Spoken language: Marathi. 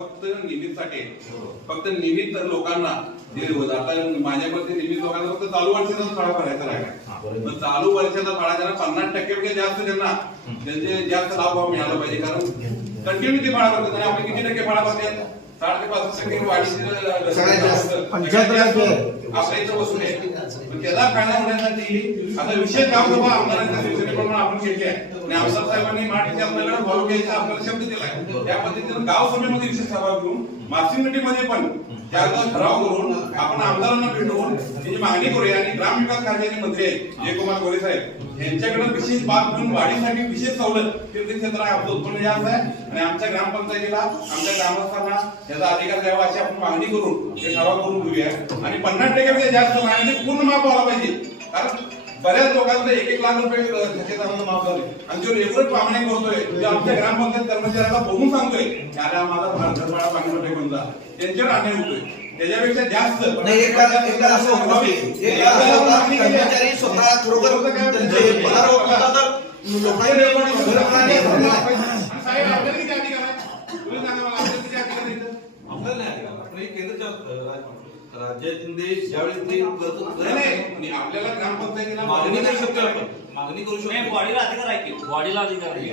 फक्त निमित्तसाठी फक्त निमित्त लोकांना दिले होते आता माझ्या मते निमित्त लोकांना फक्त चालू वर्षाचा फळा भरायचा राहिला. पण चालू वर्षाचा फळा त्यांना पन्नास टक्केपेक्षा जास्त त्यांना त्यांचे जास्त लाभ मिळाला पाहिजे. कारण कंटिन्यू ते फळा भरतात आणि आपण किती टक्के फळा भरतात आपल्या इथं त्याचा फायदा होण्यासाठी आता विशेष काम बाबा आमदारांच्या आपण केली आहे आणि आमदार साहेबांनी आपल्याला फॉलो घ्यायचा आपल्याला शब्द दिलाय त्या पद्धतीनं गाव सभेमध्ये विशेष सभा घेऊन मार्चिंगमध्ये पण त्याचा ठराव करून आपण आमदारांना मागणी करूया आणि ग्रामविकास खात्याचे मंत्री आहेत जयकुमार गोरे साहेब यांच्याकडे विशेष बाब घेऊन वाढीसाठी विशेष सवलत तीर्थक्षेत्र आहे आमचं उत्पन्न जास्त आहे. आणि आमच्या ग्रामपंचायतीला आमच्या ग्रामस्थांना याचा अधिकार द्यावा अशी आपण मागणी करून हे ठराव करून घेऊया आणि पन्नास टक्क्यापेक्षा जास्त मागणी पूर्ण माफ व्हायला पाहिजे. कारण बऱ्याच लोकांचं एक एक लाख रुपये ठेकेदारांना माफ झाले. आणि जो रेग्युलर पाहणे करतोय जो आमच्या ग्रामपंचायत कर्मचाऱ्याला बघून सांगतोय त्याला माझा घरभाडा पाणी फेकून जा. त्यांच्यावर अन्याय होतोय. त्याच्यापेक्षा जास्त. नाही एकदा असं होतं कर्मचारी स्वतः खरोखर पगार होता तर लोकांनी राज्यातील ज्यावेळी आपल्याला ग्रामपंचायतीला मागणी करू शकतो आपण. मागणी करू शकतो. बॉडीला अधिकार आहे की? बॉडीला अधिकार आहे